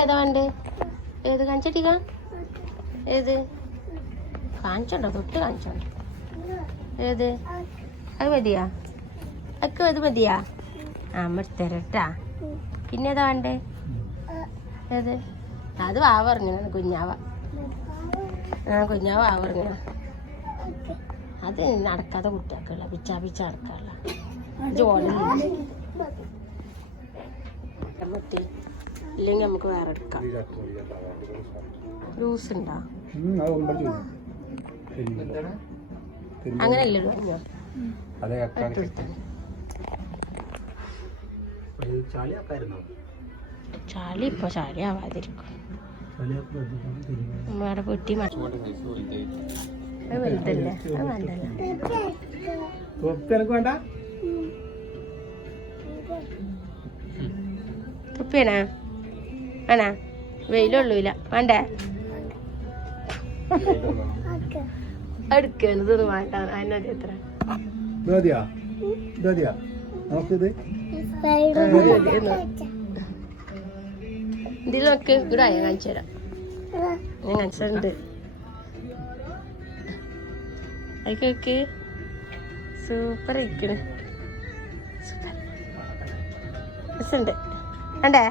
ഏതാ വേണ്ടേ? ഏത് കാണിച്ചട്ടിക്ക? ഏത് കാണിച്ചോണ്ടോ? തൊട്ട് കാണിച്ചോണ്ടോ? ഏത്? അത് മതിയാ? അക്ക് അത് മതിയാ? ആ അമ്മ തരട്ടാ. പിന്നെ ഏതാ വേണ്ടേ? ഏത്? അത് വാവ ഇറങ്ങണ കുഞ്ഞാവ. കുഞ്ഞാവ വാവ ഇറങ്ങണ. അത് നടക്കാതെ കുട്ടിയാക്കുള്ള പിച്ചാ പിച്ച നടക്കാനുള്ള ജോലി പറ്റി ഇല്ലെങ്കിൽ നമുക്ക് വേറെ എടുക്കാം. ലൂസ് ഉണ്ടോ? അങ്ങനെയല്ലേ പറഞ്ഞോ? ചാളി ഇപ്പൊ ചാളി ആവാതിരിക്കും. വേറെ പൊട്ടി വലുതല്ലേ? അത് വേണ്ടല്ലോ. തുപ്പിയാണോ? വേണാ? വെയിലുള്ളൂല വേണ്ടേ? അടുക്കതൊന്നും വേണ്ട. അതിനത് എത്ര ഇതിൽ നോക്ക്. ഇവിടെ ഞാൻ കാണിച്ചു തരാം. ഞാൻ കാണിച്ചിട്ടുണ്ട്. അതൊക്കെ സൂപ്പർ ഇരിക്കണ്. സൂപ്പർ രസമുണ്ട്. വേണ്ടേ?